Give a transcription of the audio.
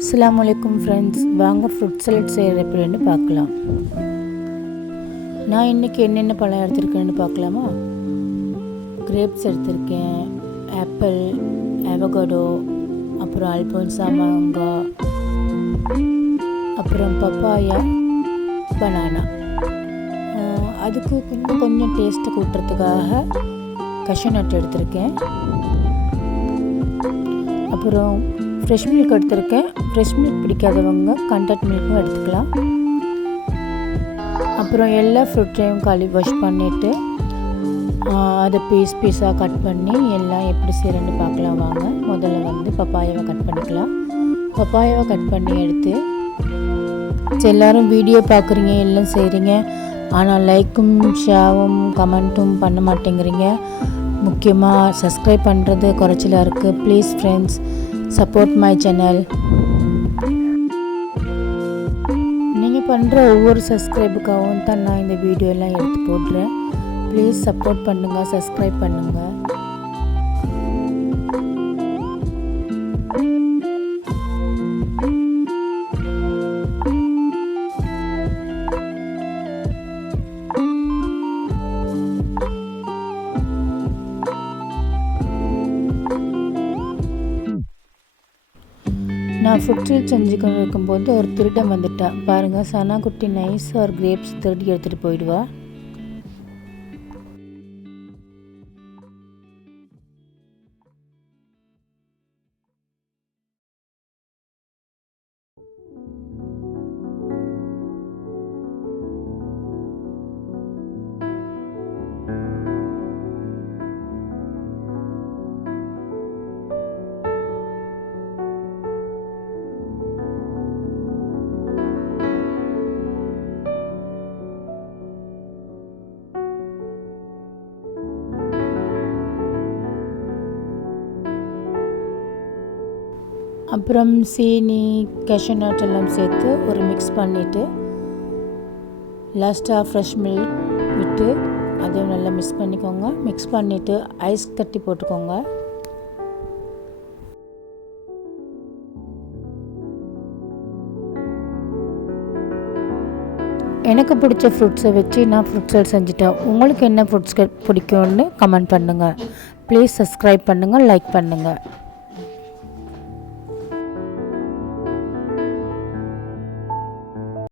அஸ்லாம் வலைக்கும் ஃப்ரெண்ட்ஸ் வாங்க ஃப்ரூட் சலட் செய்கிற எப்படின்னு பார்க்கலாம். நான் இன்றைக்கி என்னென்ன பழம் எடுத்திருக்கேன்னு பார்க்கலாமா? கிரேப்ஸ் எடுத்திருக்கேன். ஆப்பிள் அவகடோ அப்புறம் அல்போன்சா மாங்கா அப்புறம் பப்பாயா பனானா அதுக்கு இன்னும் கொஞ்சம் டேஸ்ட்டு கூட்டுறதுக்காக கஷு நட் எடுத்திருக்கேன். அப்புறம் ஃப்ரெஷ் மில்க் எடுத்திருக்கேன். ஃப்ரெஷ் மில்க் பிடிக்காதவங்க கண்டக்ட் மில்க்கும் எடுத்துக்கலாம். அப்புறம் எல்லா ஃப்ரூட்டையும் காலி வாஷ் பண்ணிவிட்டு அதை பீஸ் பீஸாக கட் பண்ணி எல்லாம் எப்படி செய்கிறேன்னு பார்க்கலாம் வாங்க. முதல்ல வந்து பப்பாயாவை கட் பண்ணிக்கலாம். பப்பாயாவை கட் பண்ணி எடுத்து எல்லோரும் வீடியோ பார்க்குறீங்க எல்லாம் செய்கிறீங்க ஆனால் லைக்கும் ஷேரும் கமெண்ட்டும் பண்ண மாட்டேங்கிறீங்க. முக்கியமாக சப்ஸ்கிரைப் பண்ணுறது குறைச்சலாக இருக்குது please friends support my channel நீங்கள் பண்ணுற ஒவ்வொரு சப்ஸ்கிரைபுக்காகவும் தான் நான் இந்த வீடியோலாம் எடுத்து போடுறேன். ப்ளீஸ் சப்போர்ட் பண்ணுங்கள் சப்ஸ்கிரைப் பண்ணுங்கள் நான் ஃபுட்ஸில் செஞ்சு கொண்டு இருக்கும்போது ஒரு திருடன் வந்துட்டான் பாருங்கள் சனா குட்டி நைஸாக ஒரு கிரேப்ஸ் திருடி எடுத்துகிட்டு போயிடுவா. அப்புறம் சீனி கேஷ்யூநட் எல்லாம் சேர்த்து ஒரு மிக்ஸ் பண்ணிவிட்டு லாஸ்ட்டாக ஃப்ரெஷ் மில்க் விட்டு அதையும் நல்லா மிக்ஸ் பண்ணிக்கோங்க. மிக்ஸ் பண்ணிவிட்டு ஐஸ் கட்டி போட்டுக்கோங்க. எனக்கு பிடிச்ச ஃப்ரூட்ஸை வச்சு நான் ஃப்ரூட்ஸல் செஞ்சுட்டேன். உங்களுக்கு என்ன ஃப்ரூட்ஸ் பிடிக்கும்னு கமெண்ட் பண்ணுங்கள் ப்ளீஸ் சப்ஸ்கிரைப் பண்ணுங்கள் லைக் பண்ணுங்கள்